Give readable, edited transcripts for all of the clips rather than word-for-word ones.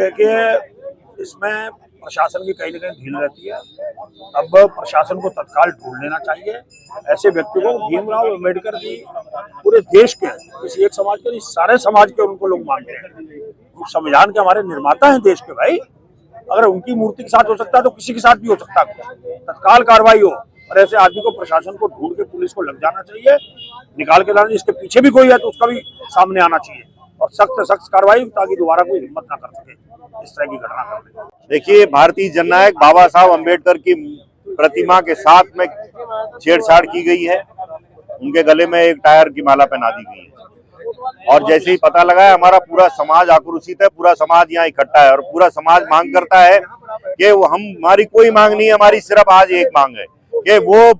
देखिए, इसमें प्रशासन की कहीं न कहीं ढील रहती है। अब प्रशासन को तत्काल ढूंढ लेना चाहिए ऐसे व्यक्ति को। भीमराव अम्बेडकर जी पूरे देश के, किसी एक समाज के नहीं, सारे समाज के उनको लोग मानते हैं। संविधान के हमारे निर्माता हैं देश के भाई। अगर उनकी मूर्ति के साथ हो सकता है तो किसी के साथ भी हो सकता है। तत्काल कार्रवाई हो और ऐसे आदमी को प्रशासन को ढूंढ के पुलिस को लग जाना चाहिए, निकाल के लाना। इसके पीछे भी कोई है तो उसका भी सामने आना चाहिए और सख्त सख्त कार्रवाई, ताकि दोबारा कोई हिम्मत ना कर सके इस तरह की घटना करने। देखिए, भारतीय जननायक बाबा साहब अम्बेडकर की प्रतिमा के साथ में छेड़छाड़ की गई है। उनके गले में एक टायर की माला पहना दी गई है और जैसे ही पता लगा है, हमारा पूरा समाज आक्रोशित है। पूरा समाज यहाँ इकट्ठा है और पूरा समाज मांग करता है कि हमारी कोई मांग नहीं है, हमारी सिर्फ आज एक मांग है कि वो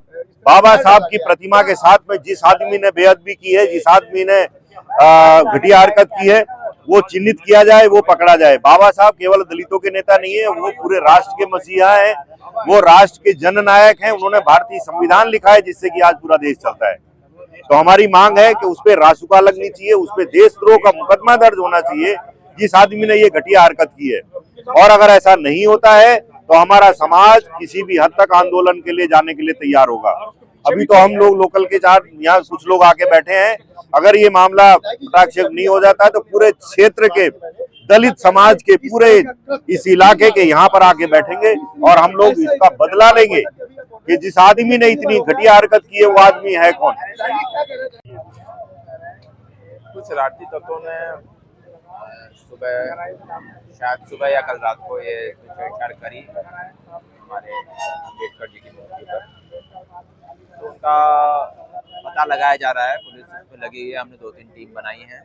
बाबा साहब की प्रतिमा के साथ में जिस आदमी ने बेअदबी की है, जिस आदमी ने घटिया हरकत की है, वो चिन्हित किया जाए, वो पकड़ा जाए। बाबा साहब केवल दलितों के नेता नहीं है, वो पूरे राष्ट्र के मसीहा है, वो राष्ट्र के जननायक हैं। उन्होंने भारतीय संविधान लिखा है जिससे कि आज पूरा देश चलता है। तो हमारी मांग है कि उस पर रासुका लगनी चाहिए, उस पर देशद्रोह का मुकदमा दर्ज होना चाहिए जिस आदमी ने ये घटिया हरकत की है। और अगर ऐसा नहीं होता है तो हमारा समाज किसी भी हद तक आंदोलन के लिए जाने के लिए तैयार होगा। अभी तो हम लोग लोकल के चार यहाँ कुछ लोग आके बैठे हैं। अगर ये मामला कटाक्षेप नहीं हो जाता है तो पूरे क्षेत्र के दलित समाज के, पूरे इस इलाके के यहाँ पर आके बैठेंगे और हम लोग इसका बदला लेंगे कि जिस आदमी ने इतनी घटिया हरकत की है वो आदमी है कौन। कुछ शरारती तत्वों ने शायद सुबह या कल रात को ये छेड़छाड़ करी हमारे अम्बेडकर जी की मूर्ति पर। तो उसका पता लगाया जा रहा है, पुलिस उस पर लगी हुई है। हमने 2-3 टीम बनाई है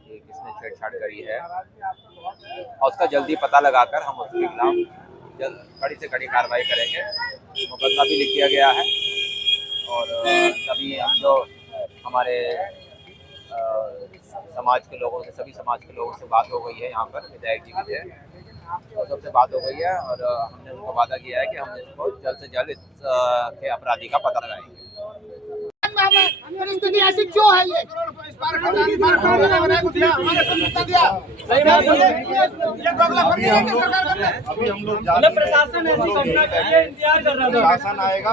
कि किसने छेड़छाड़ करी है और उसका जल्दी पता लगाकर हम उसके खिलाफ कड़ी से कड़ी कार्रवाई करेंगे। मुकदमा भी लिख दिया गया है और तभी हम जो हमारे समाज के लोगों से, सभी समाज के लोगों से बात हो गई है, यहाँ पर विधायक जी भी थे और सबसे बात हो गई है और हमने उनको वादा किया है कि हम इसको जल्द से जल्द इसके अपराधी का पता लगाएंगे। परिस्थिति ऐसी क्यों है ये? अभी हम लोग प्रशासन ऐसी घटना के लिए इंतजार कर रहा था। प्रशासन आएगा।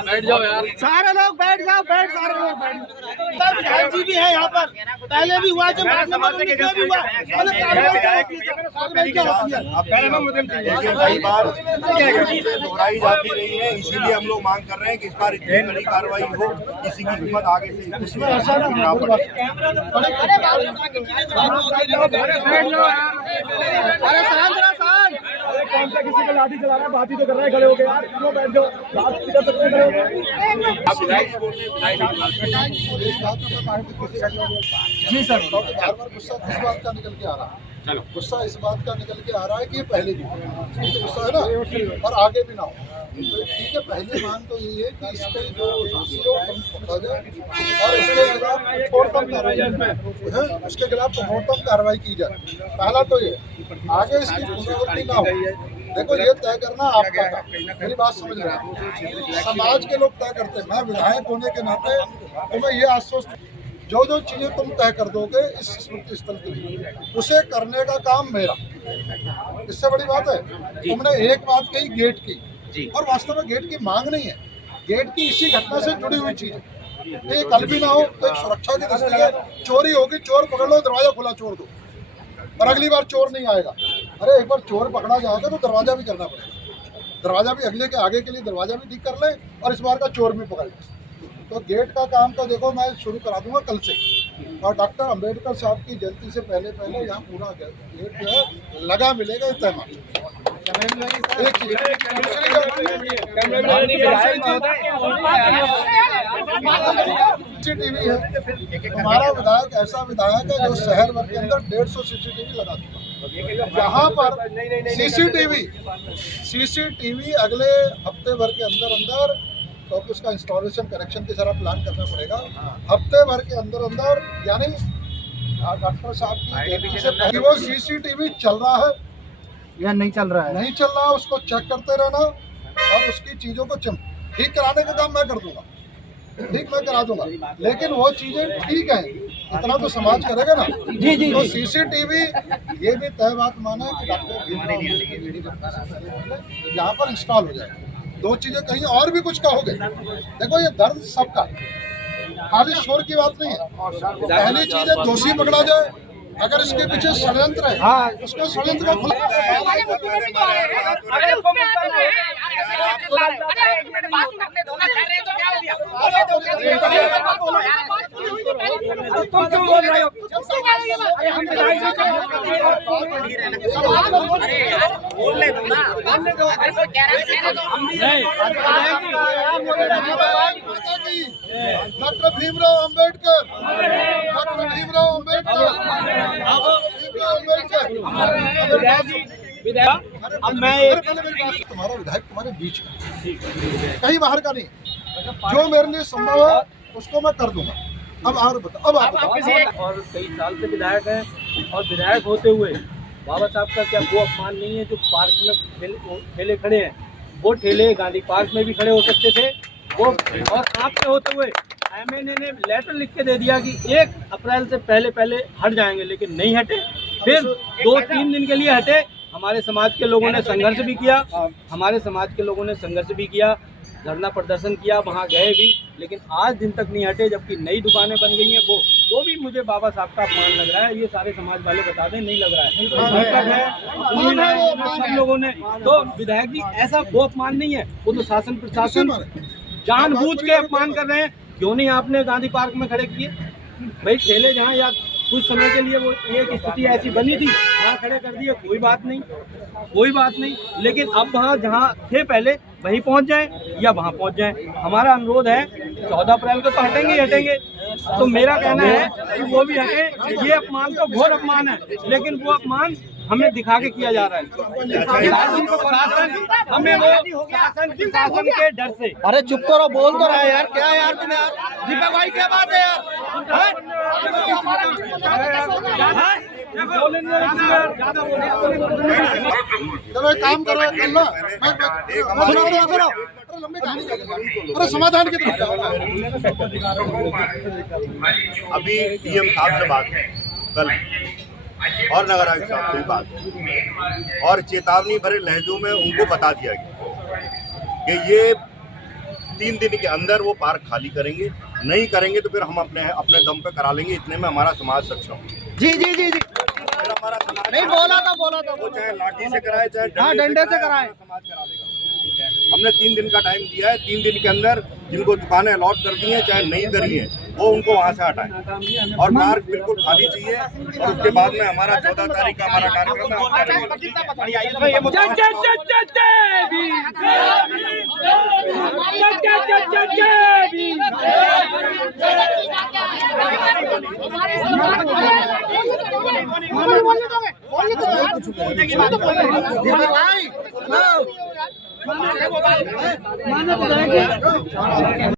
बैठ जाओ यार, सारे लोग बैठ जाओ, सारे लोग बैठ। विधायक जी भी है यहाँ पर, पहले भी हुआ, जब भी हुआ। कई बार दोहराई जाती रही है, इसीलिए हम लोग मांग कर रहे हैं कि इस बार इतनी बड़ी कार्रवाई हो, किसी की हिम्मत आगे से कौन सा किसी का लाठी चला रहा है, बात ही तो कर रहा है, खड़े हो गए यार, क्यों बैठ जाओ, बात कर सकते हैं। जी सर, गुस्सा किस बात का निकल के आ रहा है? गुस्सा इस बात का निकल के आ रहा है कि ये पहले भी गुस्सा है ना, और आगे भी ना हो। तो ठीक है, पहली मांग तो यही है कि इसके जो दोषी हो पकड़ा जाए और इसके खिलाफ कठोरतम कार्रवाई, उसके खिलाफ कठोरतम कार्रवाई की जाए। पहला तो ये, आगे इसकी पुनरावृत्ति ना हो। देखो, ये तय करना आपका काम, मेरी बात समझ रहे हैं, समाज के लोग तय करते हैं। मैं विधायक होने के नाते तो मैं ये आश्वस्त, जो जो चीजें तुम तय कर दोगे इस स्मृति स्थल के लिए, उसे करने का काम मेरा। इससे बड़ी बात है, तुमने एक बात कही गेट की, और वास्तव में गेट की मांग नहीं है, गेट की इसी घटना से जुड़ी हुई चीज है। ये कल भी ना हो तो एक सुरक्षा की दृष्टि है, चोरी होगी, चोर पकड़ लो, दरवाजा खुला छोड़ दो और अगली बार चोर नहीं आएगा। अरे एक बार चोर पकड़ा जाएगा तो दरवाजा भी करना पड़ेगा, दरवाजा भी अगले के आगे के लिए दरवाजा भी ठीक कर ले और इस बार का चोर भी पकड़ ले। तो गेट का काम तो देखो मैं शुरू करा दूंगा कल से, और डॉक्टर अम्बेडकर साहब की जयंती से पहले यहाँ पूरा गेट जो है लगा मिलेगा, तय सीसीटीवी है। हमारा विधायक ऐसा विधायक है जो शहर भर के अंदर 150 सीसीटीवी लगा चुका। यहाँ पर सीसीटीवी अगले हफ्ते भर के अंदर तो उसका इंस्टॉलेशन कनेक्शन के सारा प्लान करना पड़ेगा। हफ्ते भर के अंदर यानी डॉक्टर साहब की वो सीसीटीवी चल रहा है या नहीं चल रहा है, नहीं चल रहा है, उसको चेक करते रहना और उसकी चीज़ों को ठीक कराने का काम मैं कर दूंगा। ठीक मैं करा दूंगा, लेकिन वो चीजें ठीक है, इतना तो समाज करेगा ना। जी जी। तो सीसीटीवी ये भी तय बात माना है कि डॉक्टर यहाँ पर इंस्टॉल हो जाए। दो चीजें कहीं और भी कुछ कहोगे, देखो ये दर्द सबका, खाली शोर की बात नहीं है। पहली चीज है दोषी पकड़ा जाए, अगर इसके पीछे षड्यंत्र है उसको षड्यंत्र को खुला डॉक्टर भीमराव अंबेडकर, डॉक्टर भीमराव अंबेडकर, अब मैं तुम्हारा विधायक तुम्हारे बीच का, कहीं बाहर का नहीं, जो मेरे लिए संभव है उसको मैं कर दूंगा। अब और बताओ, अब आप बताओ। और कई साल से विधायक हैं, और विधायक होते हुए बाबा साहब का क्या वो अपमान नहीं है? जो पार्क में ठेले खड़े हैं, वो ठेले गांधी पार्क में भी खड़े हो सकते थे वो, और सांप से होते हुए एमएनए ने लेटर लिख के दे दिया कि 1 अप्रैल से पहले हट जाएंगे, लेकिन नहीं हटे। फिर 2-3 दिन के लिए हटे। हमारे समाज के लोगों ने संघर्ष भी किया, धरना प्रदर्शन किया, वहाँ गए भी, लेकिन आज दिन तक नहीं हटे, जबकि नई दुकानें बन गई हैं। वो भी मुझे बाबा साहब का अपमान लग रहा है। ये सारे समाज वाले बता दें, नहीं लग रहा है सब लोगों ने। तो विधायक जी ऐसा वो अपमान नहीं है, वो तो शासन प्रशासन जानबूझ के अपमान कर रहे हैं। क्यों नहीं आपने गांधी पार्क में खड़े किए भाई ठेले, जहाँ या कुछ समय के लिए वो एक स्थिति ऐसी बनी थी, वहाँ खड़े कर दिए, कोई बात नहीं। लेकिन अब वहाँ जहाँ थे पहले वहीं पहुँच जाएं या वहाँ पहुँच जाएं। हमारा अनुरोध है 14 अप्रैल को तो हटेंगे। तो मेरा कहना है कि वो भी हटे। ये अपमान तो घोर अपमान है, लेकिन वो अपमान हमें दिखा के किया जा रहा है। हमें वो शासन के डर से। अरे चुप करो, बोल तो रहा है यार, क्या यार तुम यार, दीपक भाई क्या बात है यार? चलो एक काम करो, सुनो, लंबी कहानी, अरे समाधान की तरफ। अभी डीएम साहब से बात है कल, और नगर आयुक्त साहब से भी बात है, और चेतावनी भरे लहजों में उनको बता दिया गया कि ये 3 दिन के अंदर वो पार्क खाली करेंगे, नहीं करेंगे तो फिर हम अपने दम पे करा लेंगे। इतने में हमारा समाज सक्षम। जी फिर हमारा समाज नहीं बोला था वो चाहे लाठी से कराए चाहे डंडे से कराए, समाज करा लेगा। हमने 3 दिन का टाइम दिया है, 3 दिन के अंदर जिनको दुकानें अलॉट कर दी हैं चाहे नहीं करी हैं, वो उनको वहाँ से हटाएं, और पार्क बिल्कुल खाली चाहिए। और उसके बाद में हमारा 14 तारीख का हमारा कार्यक्रम है।